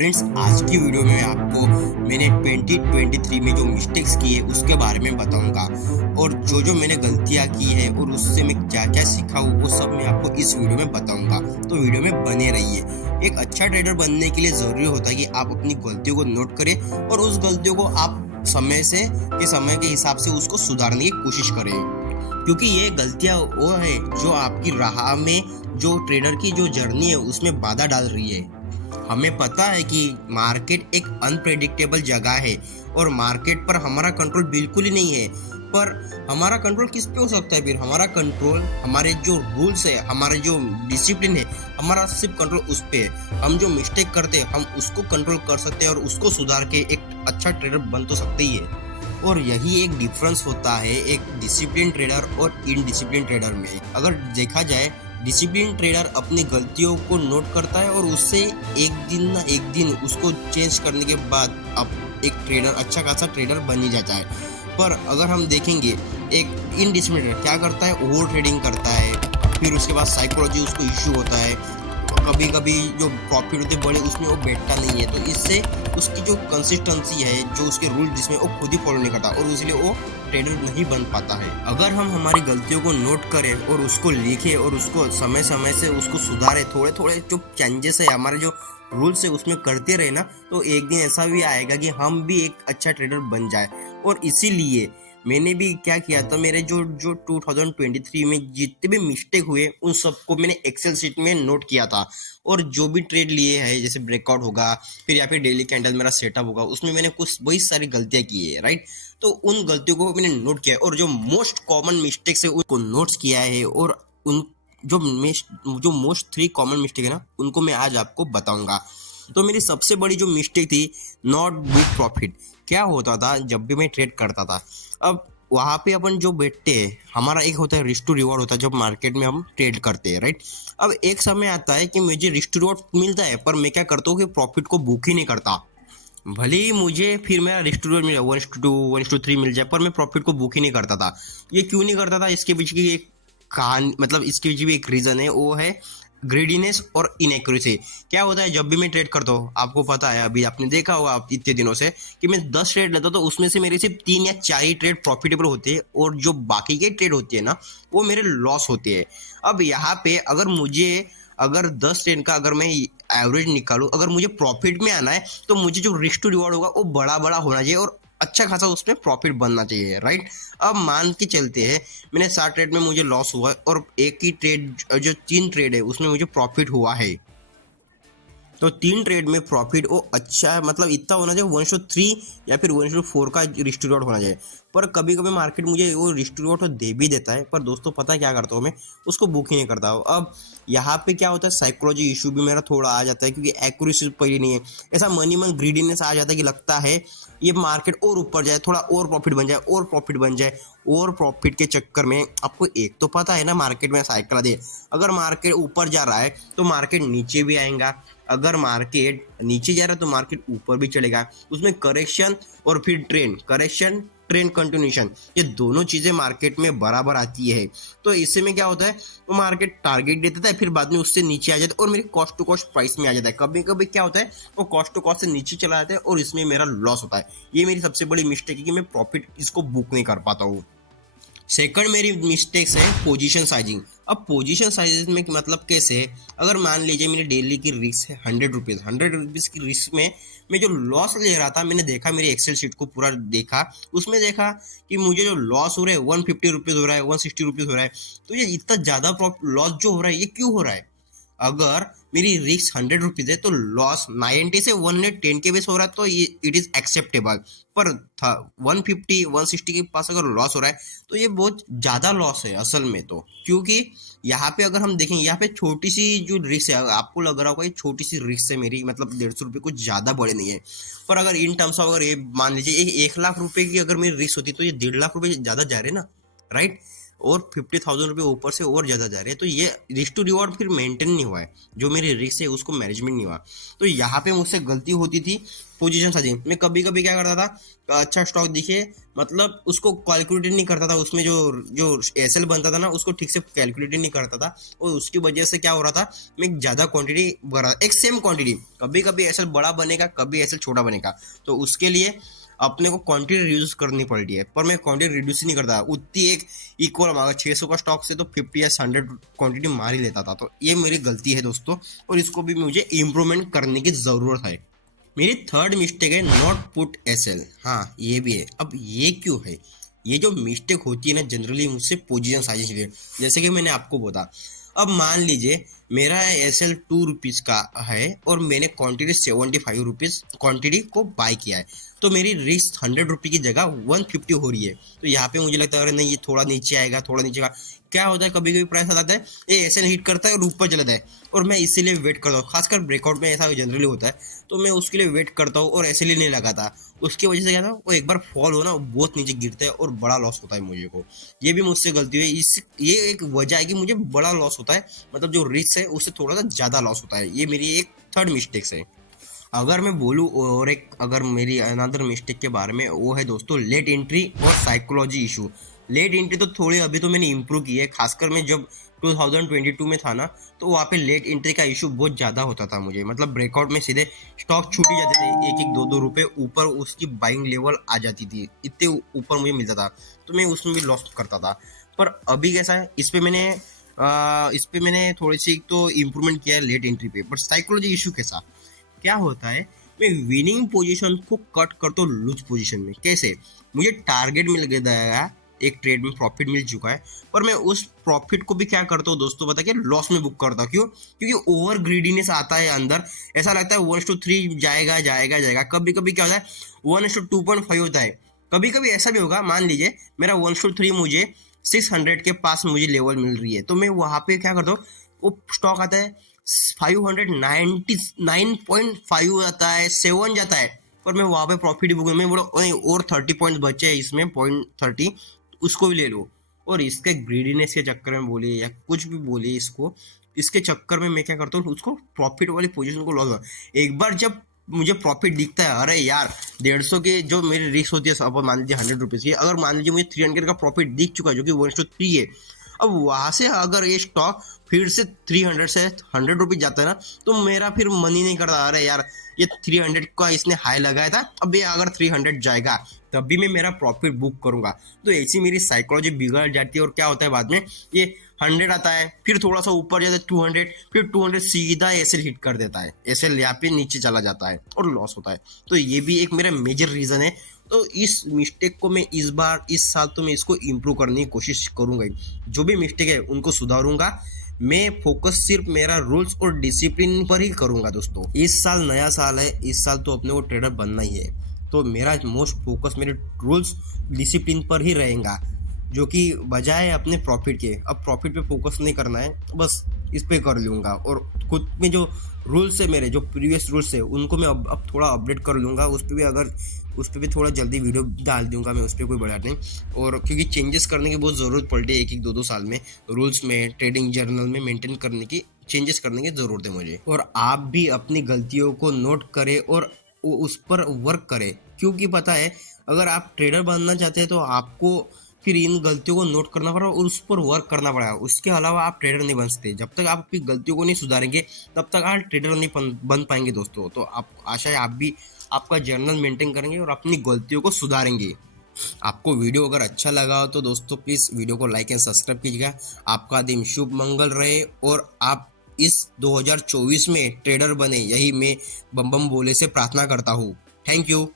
Friends, आज की video में आपको मैंने 2023 में जो मिस्टेक्स की है उसके बारे में बताऊंगा और जो जो मैंने गलतियां की है और उससे मैं क्या क्या सीखा हूँ वो सब मैं आपको इस वीडियो में बताऊंगा। तो वीडियो में बने रहिए। एक अच्छा ट्रेडर बनने के लिए जरूरी होता है कि आप अपनी गलतियों को नोट करें और उस गलतियों को आप समय के हिसाब से उसको सुधारने की कोशिश करें, क्योंकि ये गलतियां वो है जो आपकी राह में, जो ट्रेडर की जो जर्नी है उसमें बाधा डाल रही है। हमें पता है कि मार्केट एक अनप्रेडिक्टेबल जगह है और मार्केट पर हमारा कंट्रोल बिल्कुल ही नहीं है। पर हमारा कंट्रोल किस पे हो सकता है? फिर हमारा कंट्रोल हमारे जो रूल्स है, हमारे जो डिसिप्लिन है, हमारा सिर्फ कंट्रोल उस पे है। हम जो मिस्टेक करते हैं हम उसको कंट्रोल कर सकते हैं और उसको सुधार के एक अच्छा ट्रेडर बन तो सकते ही है। और यही एक डिफरेंस होता है एक डिसिप्लिन ट्रेडर और इनडिसिप्लिन ट्रेडर में। अगर देखा जाए, डिसिप्लिन ट्रेडर अपनी गलतियों को नोट करता है और उससे एक दिन ना एक दिन उसको चेंज करने के बाद अब एक ट्रेडर, अच्छा खासा ट्रेडर बन ही जाता है। पर अगर हम देखेंगे, एक इनडिसिप्लिन ट्रेडर क्या करता है? ओवर ट्रेडिंग करता है, फिर उसके बाद साइकोलॉजी उसको इश्यू होता है, कभी कभी जो प्रॉफिट होते बड़े उसमें वो बैठता नहीं है, तो इससे उसकी जो कंसिस्टेंसी है, जो उसके रूल जिसमें वो खुद ही फॉलो नहीं करता और इसलिए वो ट्रेडर नहीं बन पाता है। अगर हम हमारी गलतियों को नोट करें और उसको लिखें और उसको समय समय से उसको सुधारें, थोड़े थोड़े जो चेंजेस है हमारे जो रूल्स है उसमें करते रहे ना, तो एक दिन ऐसा भी आएगा कि हम भी एक अच्छा ट्रेडर बन जाए। और इसीलिए मैंने भी क्या किया था, मेरे जो जो 2023 में जितने भी मिस्टेक हुए उन सबको मैंने एक्सेल शीट में नोट किया था। और जो भी ट्रेड लिए हैं, जैसे ब्रेकआउट होगा फिर या फिर डेली कैंडल मेरा सेटअप होगा, उसमें मैंने कुछ वही सारी गलतियां की है, राइट। तो उन गलतियों को मैंने नोट किया है और जो मोस्ट कॉमन मिस्टेक्स है उनको नोट्स किया है। और उन जो मोस्ट 3 कॉमन मिस्टेक है ना, उनको मैं आज आपको बताऊंगा। तो मेरी सबसे बड़ी जो मिस्टेक थी, नॉट विथ प्रॉफिट। क्या होता था जब भी मैं ट्रेड करता था, अब वहां पे अपन जो बैठते हैं, हमारा एक होता है रिस्क टू रिवॉर्ड होता है जब मार्केट में हम ट्रेड करते हैं, राइट। अब एक समय आता है कि मुझे रिस्क टू रिवॉर्ड मिलता है, पर मैं क्या करता हूँ कि प्रॉफिट को बुक ही नहीं करता। भले ही मुझे फिर मेरा रिस्क टू रिवॉर्ड मिल जाए, 1:2 1:3 मिल जाए, पर मैं प्रॉफिट को बुक ही नहीं करता था। ये क्यों नहीं करता था? इसके पीछे की एक कहानी, मतलब इसके पीछे भी एक रीजन है, वो है ग्रीडीनेस और इनएक्यूरेसी। क्या होता है जब भी मैं ट्रेड करता हूँ, आपको पता है, अभी आपने देखा होगा आप इतने दिनों से कि मैं 10 ट्रेड लेता हूँ तो उसमें से मेरे सिर्फ 3 या 4 ही ट्रेड प्रॉफिटेबल होते हैं और जो बाकी के ट्रेड होते हैं ना, वो मेरे लॉस होते हैं। अब यहाँ पे अगर 10 ट्रेड का अगर मैं एवरेज निकालूं, अगर मुझे प्रॉफिट में आना है तो मुझे जो रिस्क टू रिवॉर्ड होगा वो बड़ा बड़ा होना चाहिए और अच्छा खासा उसमें प्रॉफिट बनना चाहिए, राइट। अब मान के चलते हैं मैंने 7 ट्रेड में मुझे लॉस हुआ और एक ही ट्रेड, जो 3 ट्रेड है उसमें मुझे प्रॉफिट हुआ है। तो 3 ट्रेड में प्रॉफिट वो अच्छा है, मतलब इतना होना चाहिए 1:3 या फिर 1:4 का रिस्क टू रिवॉर्ड होना चाहिए। पर कभी कभी मार्केट मुझे वो रिस्क टू रिवॉर्ड तो दे भी देता है, पर दोस्तों पता है क्या करता हूँ मैं? उसको बुक ही नहीं करता हूँ। अब यहाँ पे क्या होता है, साइकोलॉजी इशू भी मेरा थोड़ा आ जाता है, क्योंकि एक्यूरेसी पड़ी नहीं है। ऐसा मनी मन ग्रीडीनेस आ जाता है कि लगता है ये मार्केट और ऊपर जाए, थोड़ा और प्रॉफिट बन जाए, और प्रॉफिट बन जाए। और प्रॉफिट के चक्कर में आपको एक तो पता है ना, मार्केट में साइकिल आती है। अगर मार्केट ऊपर जा रहा है तो मार्केट नीचे भी आएगा, अगर मार्केट नीचे जा रहा है तो मार्केट ऊपर भी चलेगा। उसमें करेक्शन और फिर ट्रेंड कंटिन्यूशन, ये दोनों चीजें मार्केट में बराबर आती है। तो इससे में क्या होता है, वो मार्केट टारगेट देता है, फिर बाद में उससे नीचे आ जाता है और मेरी कॉस्ट टू कॉस्ट प्राइस में आ जाता है। कभी कभी क्या होता है, वो कॉस्ट टू कॉस्ट से नीचे चला जाता है और इसमें मेरा लॉस होता है। ये मेरी सबसे बड़ी मिस्टेक है कि मैं प्रॉफिट इसको बुक नहीं कर पाता हूँ। सेकंड मेरी मिस्टेक्स है पोजीशन साइजिंग। अब पोजीशन साइज में मतलब कैसे है, अगर मान लीजिए मेरी डेली की रिस्क है 100 रुपीज़ की रिस्क में मैं जो लॉस ले रहा था, मैंने देखा मेरी एक्सेल शीट को पूरा देखा, उसमें देखा कि मुझे जो लॉस हो रहा है 150 रुपीज़ हो रहा है, 160 रुपीज़ हो रहा है। तो ये इतना ज़्यादा लॉस जो हो रहा है ये क्यों हो रहा है? अगर मेरी रिस्क 100 रुपीज़ है तो लॉस 90 से 110 के बेस हो रहा है तो ये इट इज एक्सेप्टेबल। पर 150 160 के पास अगर लॉस हो रहा है तो ये बहुत ज़्यादा लॉस है असल में। तो क्योंकि यहाँ पे अगर हम देखेंगे, यहाँ पे छोटी सी जो रिस्क है, आपको लग रहा होगा ये छोटी सी रिस्क है मेरी, मतलब 150 रुपये कुछ ज़्यादा बड़े नहीं है। पर अगर इन टर्म्स ऑफ अगर ये मान लीजिए 1 लाख रुपए की अगर मेरी रिस्क होती तो ये 1.5 लाख रुपए ज़्यादा जा रहे ना, राइट। और 50,000 रुपये ऊपर से और ज़्यादा जा रहे हैं, तो ये रिस्क टू रिवॉर्ड फिर मेंटेन नहीं हुआ है, जो मेरी रिस्क है उसको मैनेजमेंट नहीं हुआ। तो यहाँ पे मुझसे गलती होती थी पोजीशन साइजिंग मैं कभी कभी क्या करता था, अच्छा स्टॉक दिखे मतलब उसको कैलकुलेट नहीं करता था, उसमें जो जो एसएल बनता था ना उसको ठीक से कैलकुलेट नहीं करता था, और उसकी वजह से क्या हो रहा था, मैं ज्यादा क्वांटिटी भरा एक सेम क्वांटिटी, कभी कभी एसएल बड़ा बनेगा कभी एसएल छोटा बनेगा, तो उसके लिए अपने को क्वांटिटी रिड्यूस करनी पड़ रही है, पर मैं क्वांटिटी रिड्यूस नहीं करता, उतनी एक इक्वल मांगा 600 का स्टॉक से तो 50 या 100 क्वांटिटी मार ही लेता था। तो ये मेरी गलती है दोस्तों, और इसको भी मुझे इम्प्रूवमेंट करने की जरूरत है। मेरी थर्ड मिस्टेक है नॉट पुट एसएल। हाँ ये भी है। अब ये क्यों है, ये जो मिस्टेक होती है ना जनरली मुझसे पोजीशन साइज से, जैसे कि मैंने आपको बोला, अब मान लीजिए मेरा एसएल 2 रुपीज का है और मैंने क्वांटिटी 75 रुपीज क्वांटिटी को बाय किया है, तो मेरी रिस्क 100 रुपये की जगह 150 हो रही है। तो यहाँ पे मुझे लगता है अरे नहीं ये थोड़ा नीचे आएगा, थोड़ा नीचे का क्या होता है, कभी कभी प्राइस आता है ये एसएल हिट करता है और ऊपर चला जाता है, और मैं इसीलिए वेट करता हूँ, खासकर ब्रेकआउट में ऐसा जनरली होता है, तो मैं उसके लिए वेट करता हूँ और एसएल ही नहीं लगाता। उसकी वजह से क्या था, वो एक बार फॉल हो ना बहुत नीचे गिरता है और बड़ा लॉस होता है मुझे को। ये भी मुझसे गलती हुई, इस ये एक वजह है कि मुझे बड़ा लॉस होता है, मतलब जो रिस्क है उससे थोड़ा सा ज्यादा लॉस होता है। ये मेरी एक थर्ड मिस्टेक है। अगर मैं बोलूँ और एक अगर मेरी अनदर मिस्टेक के बारे में, वो है दोस्तों लेट एंट्री और साइकोलॉजी इशू। लेट एंट्री तो थोड़ी अभी तो मैंने इंप्रूव की है, खासकर मैं जब 2022 में था ना, तो वहाँ पे लेट एंट्री का इशू बहुत ज़्यादा होता था मुझे, मतलब ब्रेकआउट में सीधे स्टॉक छूट ही जाते थे, एक एक दो दो रुपये ऊपर उसकी बाइंग लेवल आ जाती थी, इतने ऊपर मुझे मिलता था, तो मैं उसमें भी लॉस करता था। पर अभी कैसा है, इस पे मैंने थोड़ी सी तो इम्प्रूवमेंट किया है लेट एंट्री पे। बट साइकोलॉजी इशू कैसा क्या होता है, मैं विनिंग पोजीशन को कट करता हूँ लूज पोजीशन में। कैसे, मुझे टारगेट मिल गया, एक ट्रेड में प्रॉफिट मिल चुका है, पर मैं उस प्रॉफिट को भी क्या करता हूँ दोस्तों, पता क्या, लॉस में बुक करता हूँ। क्यों? क्योंकि ओवर ग्रीडीनेस आता है अंदर, ऐसा लगता है 1:3 जाएगा जाएगा जाएगा। कभी कभी क्या होता है 1:2.5 होता है, कभी कभी ऐसा भी होगा, मान लीजिए मेरा 1:3 मुझे 600 के पास मुझे लेवल मिल रही है, तो मैं वहां पे क्या करता हूँ, वो स्टॉक आता है 599.5 जाता है, 7 जाता है, पर मैं वहां पे प्रॉफिट बुक में बोलो और 30 पॉइंट बचे हैं इसमें, 0.30 उसको भी ले लो। और इसके ग्रीडीनेस के चक्कर में बोलिए या कुछ भी बोलिए इसको, इसके चक्कर में मैं क्या करता हूँ, उसको प्रॉफिट वाली पोजीशन को लॉस। एक बार जब मुझे प्रॉफिट दिखता है, अरे यार 150 की जो मेरी रिस्क होती है, अब मान लीजिए 100 रुपीज की, अगर मान लीजिए मुझे 300 का प्रॉफिट दिख चुका है जो कि 1:3 है, अब वहां से अगर ये स्टॉक फिर से 300 से 100 रुपीज जाता है ना, तो मेरा फिर मन ही नहीं करता, अरे यार ये 300 का इसने हाई लगाया था, अब ये अगर 300 जाएगा तभी मैं मेरा प्रॉफिट बुक करूंगा। तो ऐसी मेरी साइकोलॉजी बिगड़ जाती है, और क्या होता है बाद में, ये 100 आता है, फिर थोड़ा सा ऊपर जाता है 200, फिर 200 सीधा एसएल हिट कर देता है, एसएल यहाँ पे नीचे चला जाता है और लॉस होता है। तो ये भी एक मेरा मेजर रीजन है। तो इस मिस्टेक को मैं इस साल तो मैं इसको इम्प्रूव करने की कोशिश करूंगा ही। जो भी मिस्टेक है उनको सुधारूंगा। मैं फोकस सिर्फ मेरा रूल्स और डिसिप्लिन पर ही करूंगा दोस्तों। इस साल नया साल है, इस साल तो अपने को ट्रेडर बनना ही है, तो मेरा मोस्ट फोकस मेरे रूल्स डिसिप्लिन पर ही रहेगा, जो कि बजाय अपने प्रॉफिट के। अब प्रॉफिट पे फोकस नहीं करना है, बस इस पे कर लूँगा, और खुद में जो रूल्स है मेरे, जो प्रीवियस रूल्स है उनको मैं अब थोड़ा अपडेट कर लूँगा। उस पर भी थोड़ा जल्दी वीडियो डाल दूंगा मैं, उस पर कोई बड़ा नहीं। और क्योंकि चेंजेस करने की बहुत ज़रूरत पड़ती है, एक 2 साल में रूल्स में, ट्रेडिंग जर्नल में मेंटेन करने की, चेंजेस करने की ज़रूरत है मुझे। और आप भी अपनी गलतियों को नोट करें और उस पर वर्क करें, क्योंकि पता है अगर आप ट्रेडर बनना चाहते हैं तो आपको फिर इन गलतियों को नोट करना पड़ा और उस पर वर्क करना पड़ा। उसके अलावा आप ट्रेडर नहीं बन सकते। जब तक आप अपनी गलतियों को नहीं सुधारेंगे तब तक आप ट्रेडर नहीं बन पाएंगे दोस्तों। तो आप आशा है आप भी आपका जर्नल मेंटेन करेंगे और अपनी गलतियों को सुधारेंगे। आपको वीडियो अगर अच्छा लगा हो तो दोस्तों प्लीज़ वीडियो को लाइक एंड सब्सक्राइब कीजिएगा। आपका दिन शुभ मंगल रहे और आप इस 2024 में ट्रेडर बने, यही मैं बम बम बोले से प्रार्थना करता हूँ। Thank you.